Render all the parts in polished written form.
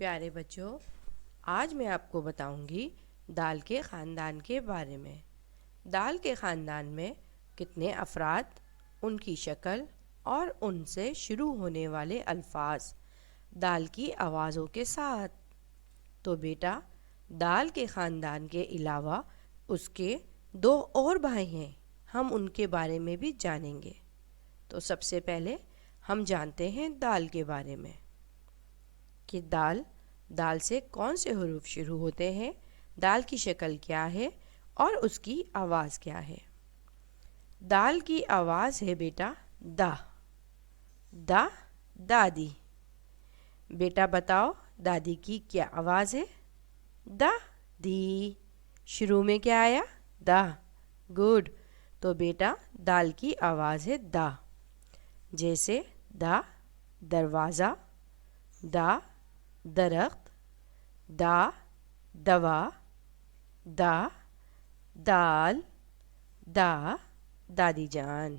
پیارے بچوں، آج میں آپ کو بتاؤں گی دال کے خاندان کے بارے میں۔ دال کے خاندان میں کتنے افراد، ان کی شکل اور ان سے شروع ہونے والے الفاظ دال کی آوازوں کے ساتھ۔ تو بیٹا، دال کے خاندان کے علاوہ اس کے 2 اور بھائی ہیں، ہم ان کے بارے میں بھی جانیں گے۔ تو سب سے پہلے ہم جانتے ہیں دال کے بارے میں کہ دال سے کون سے حروف شروع ہوتے ہیں، دال کی شکل کیا ہے اور اس کی آواز کیا ہے۔ دال کی آواز ہے بیٹا دا۔ دا دادی۔ بیٹا بتاؤ، دادی کی کیا آواز ہے؟ دا دی۔ شروع میں کیا آیا؟ دا۔ گڈ۔ تو بیٹا دال کی آواز ہے دا، جیسے دا دروازہ، دا درخت، دا دوا، دا دال، دا دادی جان۔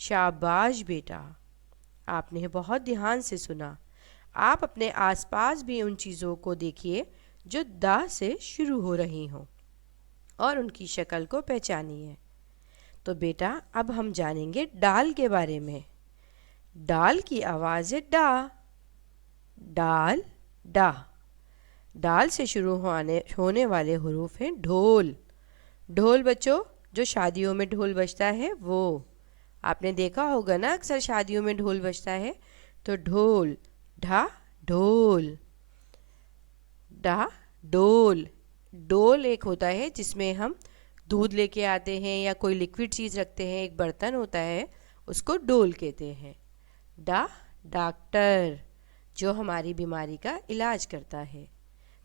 شاباش بیٹا، آپ نے بہت دھیان سے سنا۔ آپ اپنے آس پاس بھی ان چیزوں کو دیکھیے جو دا سے شروع ہو رہی ہوں اور ان کی شکل کو پہچانیے۔ تو بیٹا اب ہم جانیں گے ڈال کے بارے میں۔ ڈال کی آواز ہے ڈا۔ ڈال ڈا۔ ڈال سے شروع ہونے والے حروف ہیں ڈھول۔ ڈھول بچوں، جو شادیوں میں ڈھول بجتا ہے وہ آپ نے دیکھا ہوگا نا، اکثر شادیوں میں ڈھول بجتا ہے۔ تو ڈھول، ڈھا ڈھول، ڈا ڈول۔ ڈول ایک ہوتا ہے جس میں ہم دودھ لے کے آتے ہیں یا کوئی لیکوڈ چیز رکھتے ہیں، ایک برتن ہوتا ہے، اس کو ڈول کہتے ہیں۔ ڈا ڈاکٹر، جو ہماری بیماری کا علاج کرتا ہے۔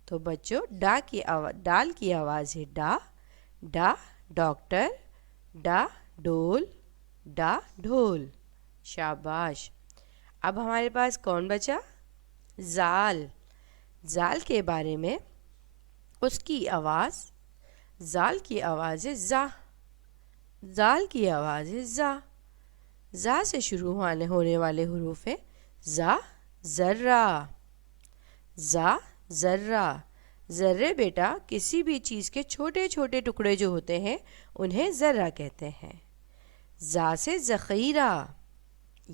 تو بچوں ڈال کی آواز ہے ڈا۔ ڈا ڈاکٹر، ڈا ڈول، ڈا ڈھول۔ شاباش۔ اب ہمارے پاس کون بچا؟ زال۔ زال کے بارے میں اس کی آواز، زال کی آواز ہے زا۔ زال کی آواز ہے زا۔ زا سے شروع ہونے والے حروف ہیں زا ذرہ۔ زا ذرہ۔ ذرے بیٹا کسی بھی چیز کے چھوٹے چھوٹے ٹکڑے جو ہوتے ہیں انہیں ذرہ کہتے ہیں۔ زا سے ذخیرہ،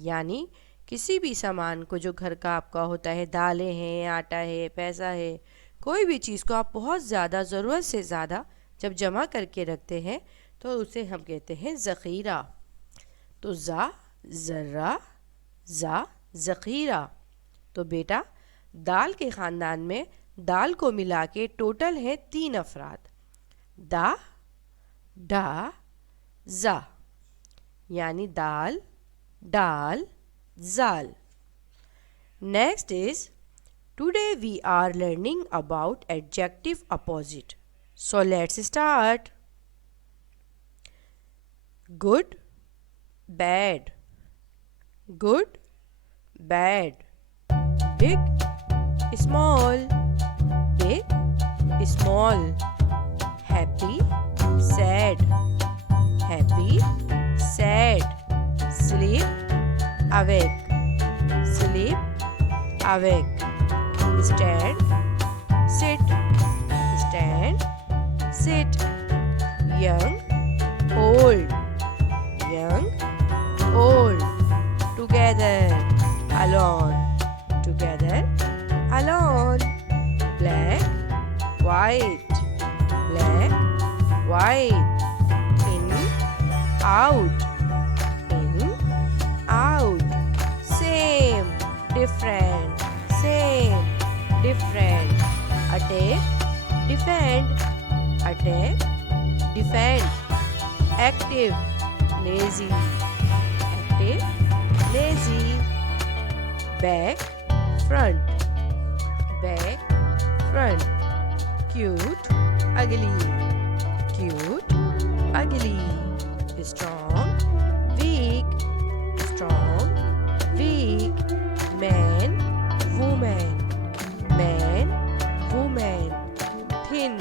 یعنی کسی بھی سامان کو جو گھر کا آپ کا ہوتا ہے، دالیں ہیں، آٹا ہے، پیسہ ہے، کوئی بھی چیز کو آپ بہت زیادہ، ضرورت سے زیادہ جب جمع کر کے رکھتے ہیں تو اسے ہم کہتے ہیں ذخیرہ۔ تو زا ذرہ، زا ذخیرہ۔ تو بیٹا دال کے خاندان میں دال کو ملا کے ٹوٹل ہے 3 افراد، دا ڈا زا، یعنی دال ڈال زال۔ Next is today we are learning about adjective opposite, so let's start. Good bad. Good bad. Big small. Big small. Happy sad. Happy sad. Sleep awake. Sleep awake. Stand sit. Stand sit. Young old. Young old. Together alone۔ together alone۔ black white۔ black white۔ in out۔ in out۔ same different। same different۔ attack defend۔ attack defend۔ active lazy۔ active lazy۔ back front۔ back front۔ cute ugly۔ cute ugly۔ strong weak۔ strong weak۔ man woman۔ man woman۔ thin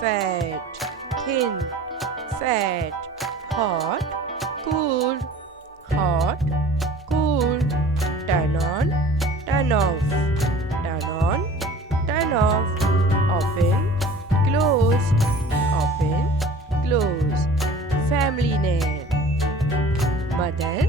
fat। thin fat۔ hot cool। hot cool۔ turn on turn off۔ turn on on off, often, close, family name, mother,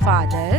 father,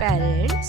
parents,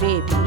baby,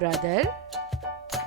brother,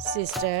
sister,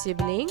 sibling,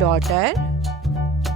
daughter,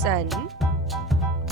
son,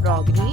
progeny,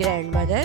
grandmother,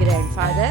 grandfather,